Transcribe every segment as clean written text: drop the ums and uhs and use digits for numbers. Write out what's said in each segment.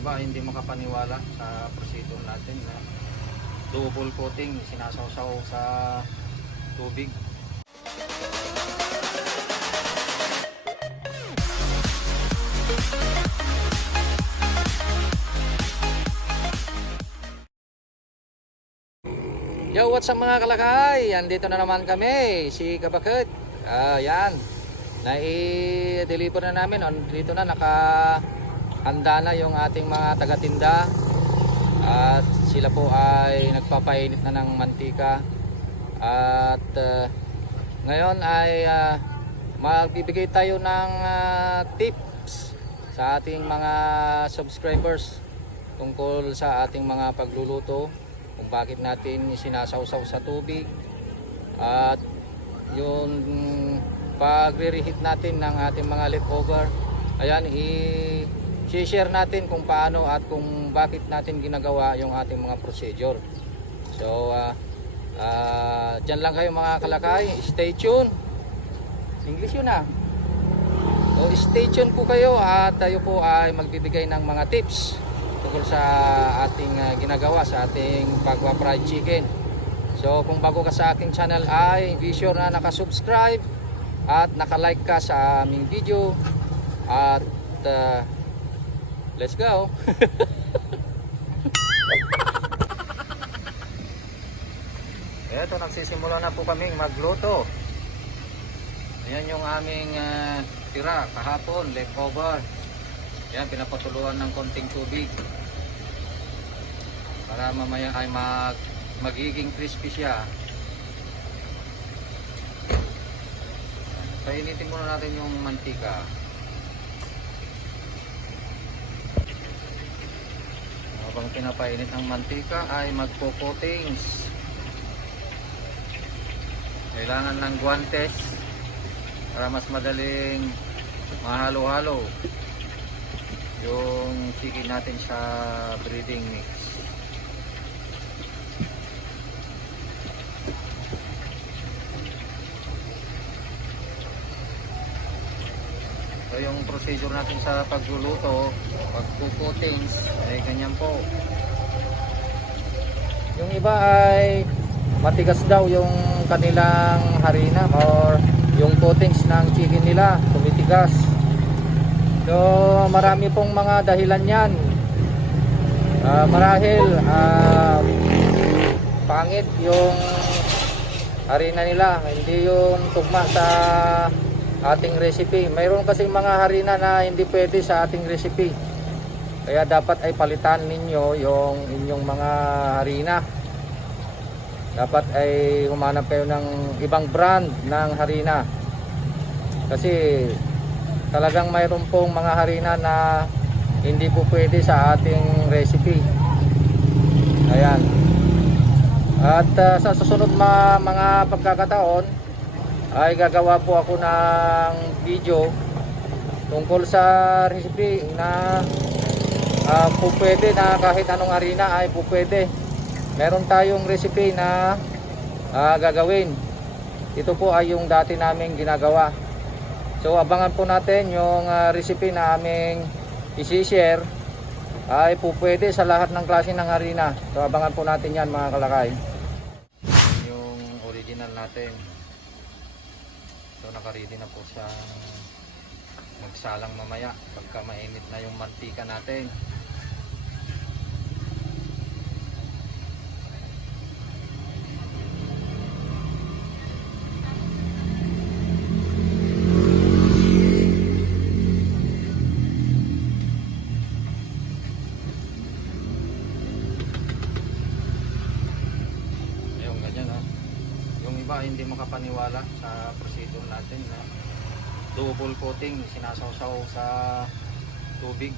iba hindi makapaniwala sa procedure natin na double coating, sinasawsaw sa tubig. Yo, what's up mga kalakay? Andito na naman kami, si Kabakit. Yan, nai-deliver na namin. Dito na, nakahanda na yung ating mga taga-tinda. At sila po ay nagpapainit na ng mantika. At ngayon ay magbibigay tayo ng tips sa ating mga subscribers tungkol sa ating mga pagluluto, kung bakit natin sinasawsaw sa tubig, at yung pagre-reheat natin ng ating mga leftover. Ayan, i-share natin kung paano at kung bakit natin ginagawa yung ating mga procedure. So dyan lang kayo mga kalakay, stay tuned. English yun ah. So stay tuned po kayo at tayo po ay magbibigay ng mga tips tungkol sa ating ginagawa sa ating pagpa-fried chicken. So kung bago ka sa aking channel ay be sure na nakasubscribe at nakalike ka sa aming video. At let's go. Eto, nagsisimula na po kaming magluto. Ayan yung aming tira kahapon, leftover. Yan, pinapatuluan ng konting tubig para mamaya ay magiging crispy siya. Painitin muna natin yung mantika. Habang pinapainit ang mantika ay magpo-coatings. Kailangan ng guantes para mas madaling mahalo-halo yung chicken natin sa breading mix. So yung procedure natin sa pagluluto, pag-coatings ay ganyan po. Yung iba ay matigas daw yung kanilang harina or yung coatings ng chicken nila, tumitigas. So marami pong mga dahilan yan. Marahil pangit yung harina nila, hindi yung tugma sa ating recipe. Mayroon kasi mga harina na hindi pwede sa ating recipe, kaya dapat ay palitan ninyo yung inyong mga harina. Dapat ay humanap kayo ng ibang brand ng harina, kasi talagang mayroon pong mga harina na hindi po pwede sa ating recipe. Ayan. At sa susunod mga pagkakataon ay gagawa po ako ng video tungkol sa recipe na po pwede na kahit anong harina ay po pwede. Meron tayong recipe na gagawin. Ito po ay yung dati naming ginagawa. So abangan po natin yung recipe na aming isi-share, ay po pwede sa lahat ng klase ng harina. So abangan po natin yan mga kalakay. Yung original natin. So naka-ready na po siya magsalang mamaya pagka mainit na yung mantika natin. Hindi makapaniwala sa procedure natin na double coating, sinasawsaw sa tubig.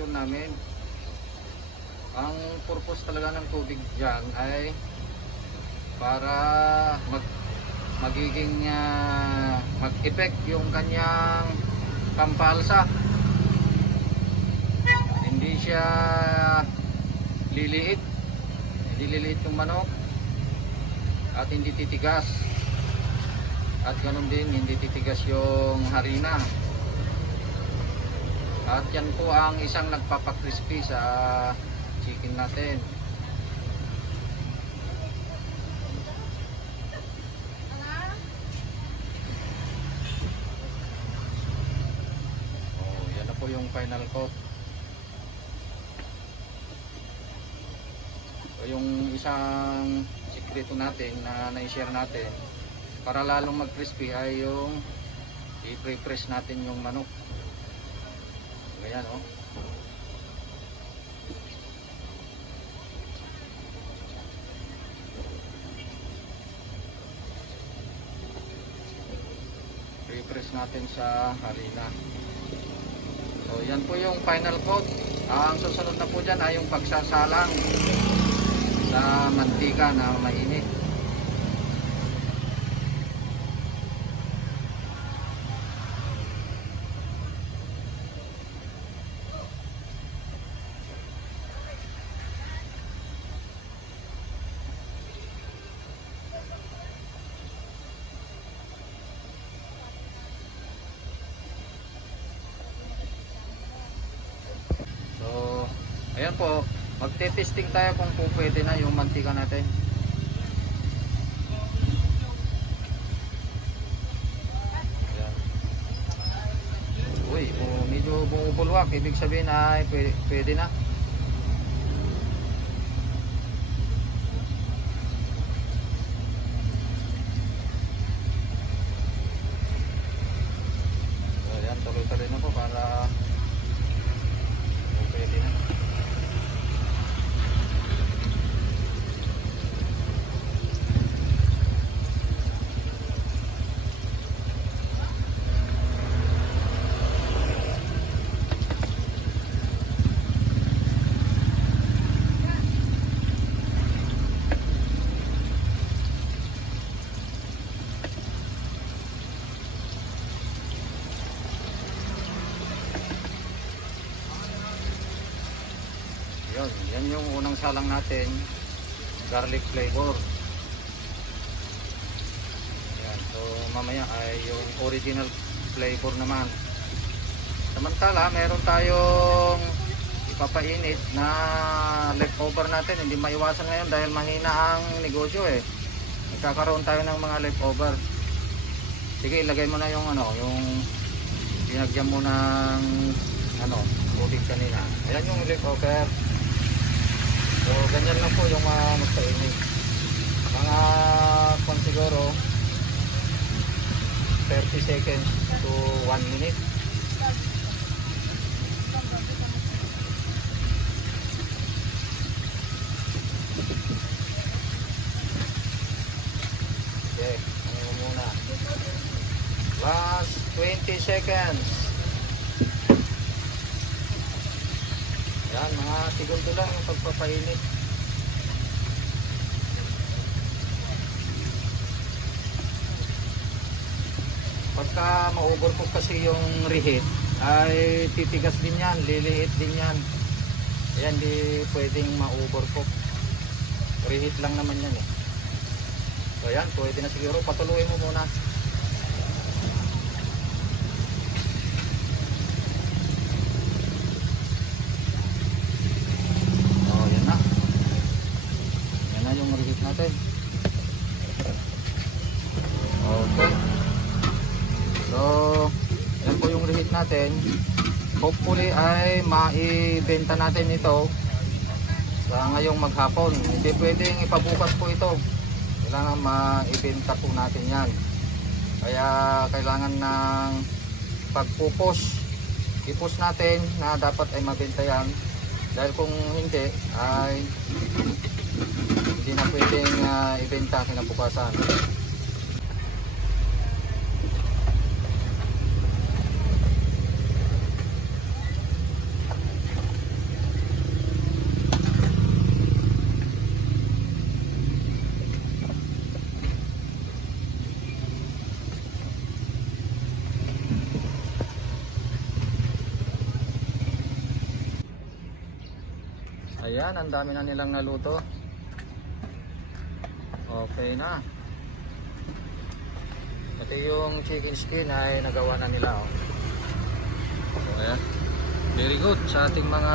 schedule namin. Ang purpose talaga ng tubig dyan ay para magiging mag-effect yung kanyang pampalsa. Hindi siya liliit, hindi liliit yung manok at hindi titigas, at ganun din hindi titigas yung harina. At yan po ang isang nagpapakrispy sa chicken natin. Oh, yan na po yung final coat. So, yung isang sikreto natin na na-share natin para lalong mag-crispy ay yung i-pre-press natin yung manok. Ayan, oh. Pre-press natin sa harina. So yan po yung final coat. Ang susunod na po dyan ay yung pagsasalang sa mantika na mainit. Ayan po, magte-testing tayo kung pwede na yung mantika natin. Ayan. Uy, medyo bumubulwak, ibig sabihin ay pwede na. So, ayan, tuloy-tuloy na po para pwede na. Yan yung unang salang natin, garlic flavor. Yan, so mamaya ay yung original flavor naman. Samantala, meron tayong ipapainit na leftover natin. Hindi maiwasan ngayon dahil mahina ang negosyo eh. Nagkakaroon tayo ng mga leftover. Sige, ilagay mo na yung yung pinagyan mo ng tubig kanina. Ayan yung leftover. So ganyan lang po yung magpainit. Mga siguro 30 seconds to 1 minute. Okay, ano mo muna. Last 20 seconds. Yan, mga segundo lang yung pagpapainit. Pagka ma-overcook kasi yung reheat, ay titigas din yan, liliit din yan. Ayan, di pwedeng ma-overcook. Reheat lang naman yan eh. So ayan, pwede na siguro. Patuloy mo muna. Natin. Okay. So, yan po yung reheat natin. Hopefully ay maibenta natin ito sa ngayong maghapon. Hindi pwedeng ipabukas po ito. Kailangan maibenta po natin yan. Kaya kailangan ng pagpupos. I-push natin na dapat ay mabenta yan. Dahil kung hindi ay hindi na pwedeng ibenta kinabukasan. Ayan, ang dami na nilang naluto. Okay na. Pati yung chicken skin ay nagawa na nila. Oh. So, ayan. Very good sa ating mga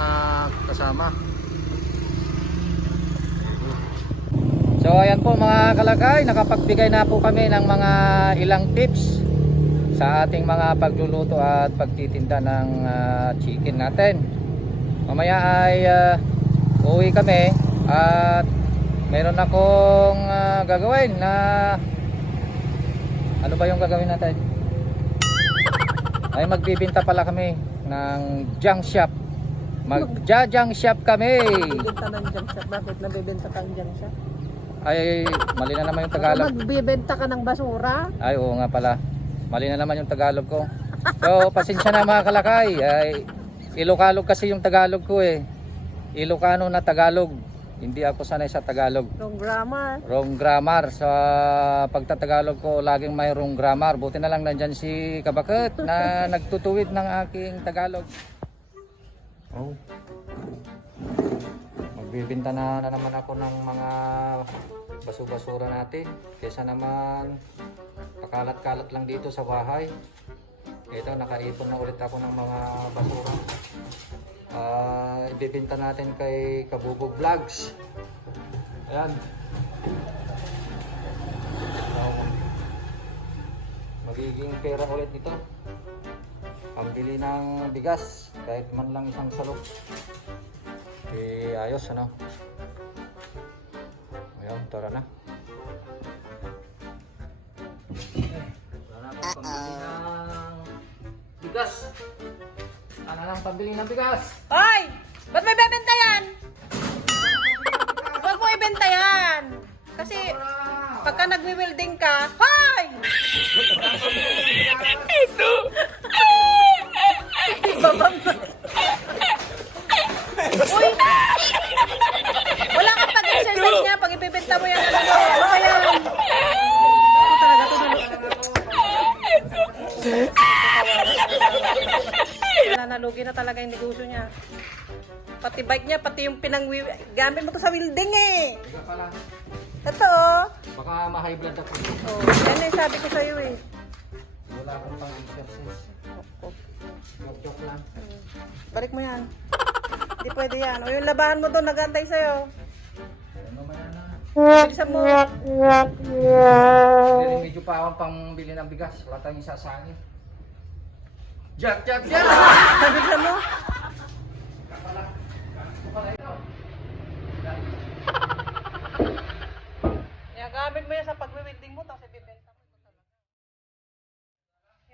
kasama. So ayan po mga kalakay, nakapagbigay na po kami ng mga ilang tips sa ating mga pagluluto at pagtitinda ng chicken natin. Mamaya ay uuwi kami at meron akong gagawin na ano ba yung gagawin natin? Ay magbibinta pala kami ng junk shop. Magja-junk shop kami. Bibenta ng junk shop. Bakit nabibenta kang junk shop? Ay, mali na naman yung Tagalog. Magbibenta ka ng basura? Ay, oo nga pala. Mali na naman yung Tagalog ko. So, pasensya na mga kalakay. Ay, Ilokalog kasi yung Tagalog ko eh. Ilocano na Tagalog. Hindi ako sanay sa Tagalog. Wrong grammar. Wrong grammar. Sa pagtatagalog ko, laging may wrong grammar. Buti na lang nandyan si Kabakit na nagtutuwid ng aking Tagalog. Oh. Magbibinta na naman ako ng mga basu-basura natin. Kesa naman pakalat-kalat lang dito sa bahay. Ito, nakaipon na ulit ako ng mga basura. Ibibinta natin kay Kabubog Vlogs. Ayan. So, magiging pera ulit ito. Pambili ng bigas. Kahit man lang isang salok. Ayos ano. Ayan, tara na. Wala na akong pambili ng bigas. Ano lang pambili ng bigas? Hoy! Ba't may bebenta yan? Huwag mo ibenta yan. Kasi pagka nagwi-welding ka, hoy! Ito! Babang uy! Wala kang pag-exercise niya pag ibibenta mo yan. Ano ba yan? Ito talaga ito. Nalugi na talaga yung negosyo niya. Pati bike niya, pati yung gamit mo to sa welding eh. Ika pala. Ito oh. Baka ma-high blood ako. Oh, yan na yung sabi ko sa'yo eh. Wala akong pang-exercise. Joke lang. Balik mo yan. Hindi pwede yan. O yung labahan mo doon, nagantay sa'yo. Ano man na. Bilisan mo. Medyo pa akong pambili ng bigas. Wala tayong isasangin. Jack! Bilisan mo. Gamit mo yan sa pag-welding mo, tapos ibibenta mo ito talaga.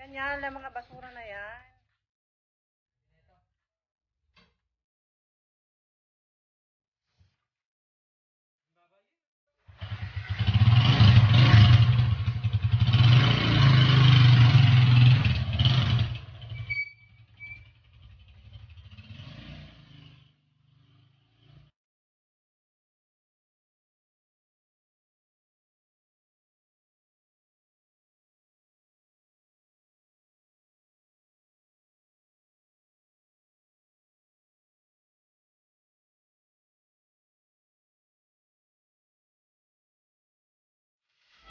Yan lang mga basura na yan.